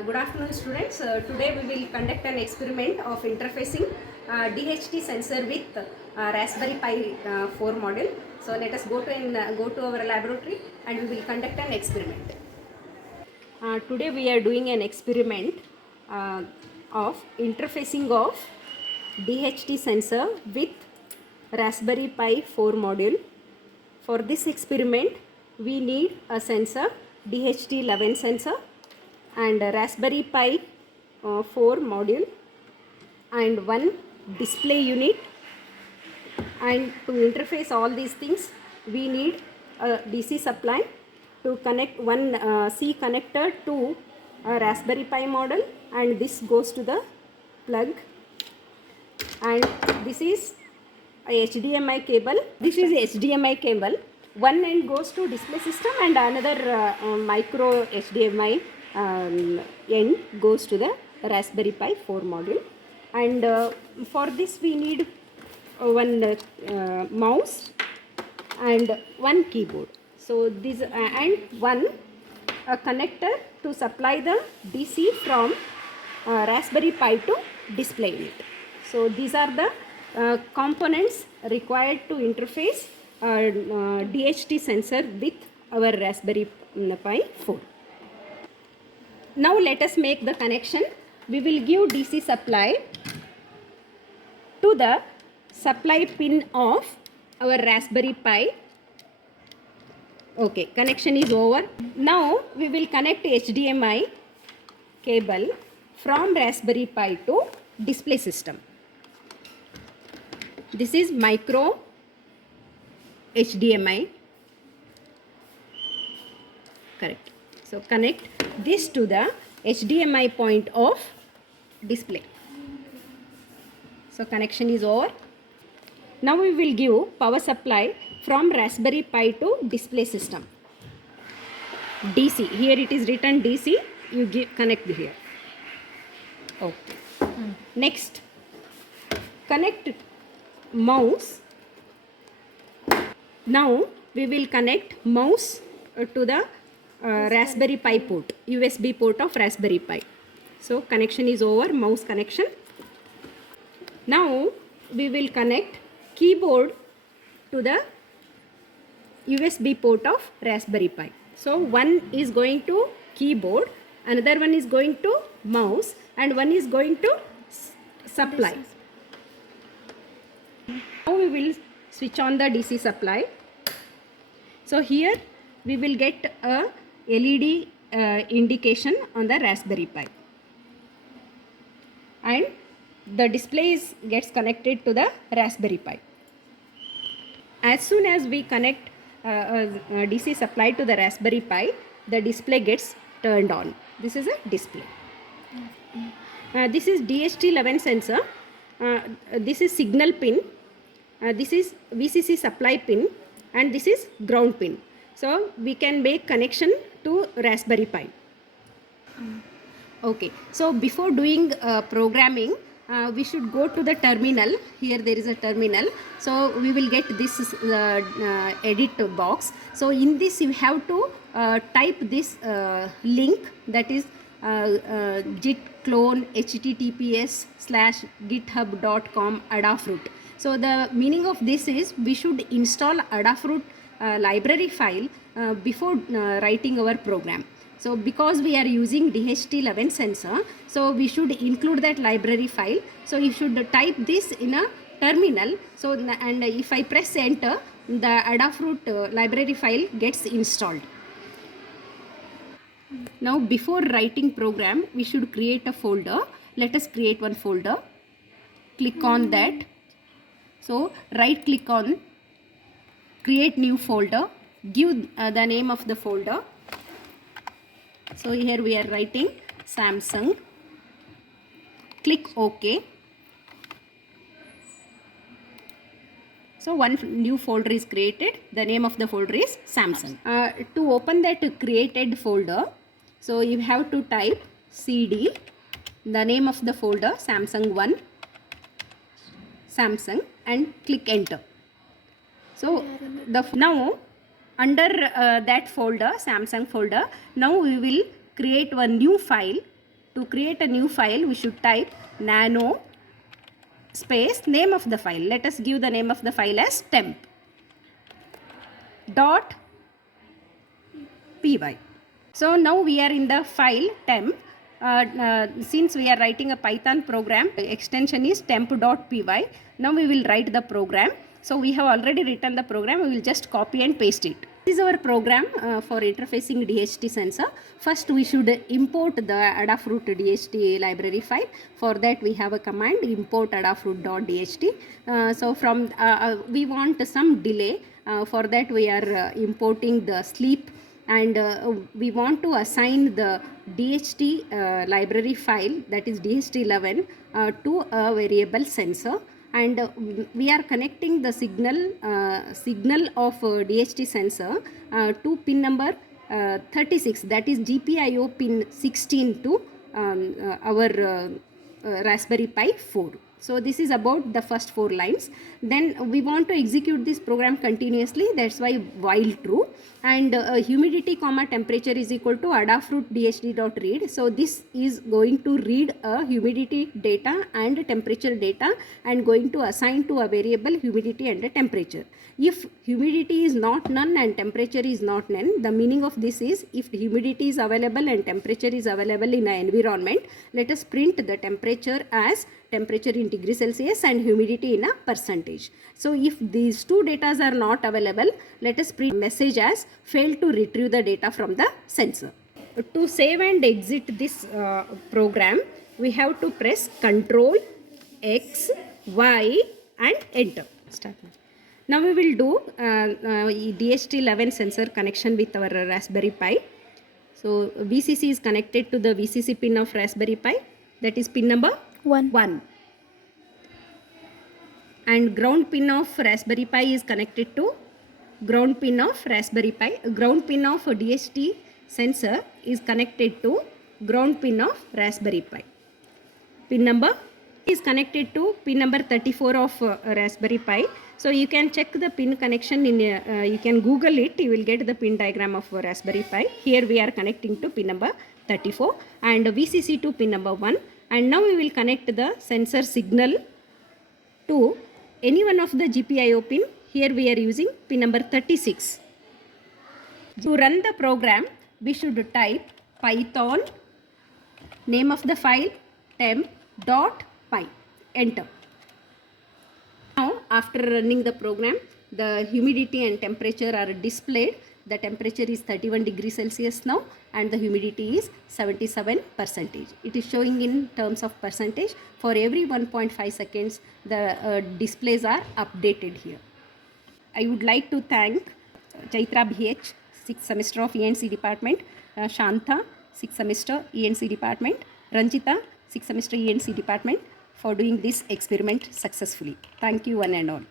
Good afternoon students. Today we will conduct an experiment of interfacing DHT sensor with Raspberry Pi 4 module. So let us go to our laboratory and we will conduct an experiment. Today we are doing an experiment of interfacing of DHT sensor with Raspberry Pi 4 module. For this experiment we need a sensor, DHT11 sensor, and a Raspberry Pi 4 module and one display unit, and to interface all these things we need a DC supply to connect one C connector to a Raspberry Pi model, and this goes to the plug, and this is a HDMI cable. This is a HDMI cable. One end goes to display system and another micro HDMI end goes to the Raspberry Pi 4 module, and for this we need one mouse and one keyboard. So this and one connector to supply the DC from Raspberry Pi to display unit. So these are the components required to interface DHT sensor with our Raspberry Pi 4. Now let us make the connection. We will give DC supply to the supply pin of our Raspberry Pi. Okay, connection is over. Now we will connect HDMI cable from Raspberry Pi to display system. This is micro HDMI. Correct. So connect this to the HDMI point of display. So connection is over. Now we will give power supply from Raspberry Pi to display system. DC. Here it is written DC. You connect here. Okay. Next, connect mouse. Now we will connect mouse to the Raspberry Pi port, USB port of Raspberry Pi. So connection is over, mouse connection. Now we will connect keyboard to the USB port of Raspberry Pi. So one is going to keyboard, another one is going to mouse, and one is going to supply. Now we will switch on the DC supply. So here we will get a LED indication on the Raspberry Pi, and the display gets connected to the Raspberry Pi. As soon as we connect DC supply to the Raspberry Pi, the display gets turned on. This is a display. This is DHT11 sensor. This is signal pin. This is VCC supply pin, and this is ground pin. So we can make connection to Raspberry Pi. Okay, so before doing programming, we should go to the terminal. Here there is a terminal. So we will get this edit box. So in this you have to type this link, that is git clone https:/github.com Adafruit. So the meaning of this is we should install Adafruit library file before writing our program. So because we are using DHT11 sensor, so we should include that library file. So you should type this in a terminal. So and if I press enter, the Adafruit library file gets installed. Now before writing program, we should create a folder. Let us create one folder. Click on that. So right click on create new folder. Give the name of the folder. So here we are writing Samsung. Click OK. So one new folder is created. The name of the folder is Samsung. To open that created folder, so you have to type cd, the name of the folder Samsung1, Samsung, and click enter. So now under that folder, Samsung folder, now we will create one new file To create a new file, we should type nano space name of the file. Let us give the name of the file as temp dot py. So now we are in the file temp. Since we are writing a Python program, extension is temp.py. Now we will write the program. So we have already written the program. We will just copy and paste it. This is our program for interfacing DHT sensor. First we should import the Adafruit DHT library file. For that we have a command import adafruit.dht. So from we want some delay. For that we are importing the sleep, and we want to assign the DHT library file, that is DHT11, to a variable sensor, and we are connecting the signal of DHT sensor to pin number 36, that is GPIO pin 16 to our Raspberry Pi 4. So this is about the first 4 lines. Then we want to execute this program continuously. That's why while true, and humidity comma temperature is equal to adafruit dht.read. So this is going to read a humidity data and temperature data and going to assign to a variable humidity and a temperature. If humidity is not none and temperature is not none, the meaning of this is if humidity is available and temperature is available in an environment, let us print the temperature as temperature in degree Celsius and humidity in a percentage. So if these two data are not available, let us print message as failed to retrieve the data from the sensor. To save and exit this program, we have to press Ctrl X, Y and enter. Start. Now we will do DHT11 sensor connection with our Raspberry Pi. So VCC is connected to the VCC pin of Raspberry Pi, that is pin number 1. And ground pin of Raspberry Pi is connected to ground pin of Raspberry Pi. Ground pin of DHT sensor is connected to ground pin of Raspberry Pi. Pin number is connected to pin number 34 of Raspberry Pi. So you can check the pin connection in you can Google it, you will get the pin diagram of Raspberry Pi. Here we are connecting to pin number 34 and VCC to pin number 1. And now we will connect the sensor signal to any one of the GPIO pin. Here we are using pin number 36. To run the program, we should type Python, name of the file temp.py, enter. Now after running the program, the humidity and temperature are displayed. The temperature is 31 degrees Celsius now and the humidity is 77%. It is showing in terms of percentage. For every 1.5 seconds the displays are updated here. I would like to thank Chaitra BH, 6th semester of ENC department, Shantha, 6th semester ENC department, Ranjita, 6th semester ENC department for doing this experiment successfully. Thank you one and all.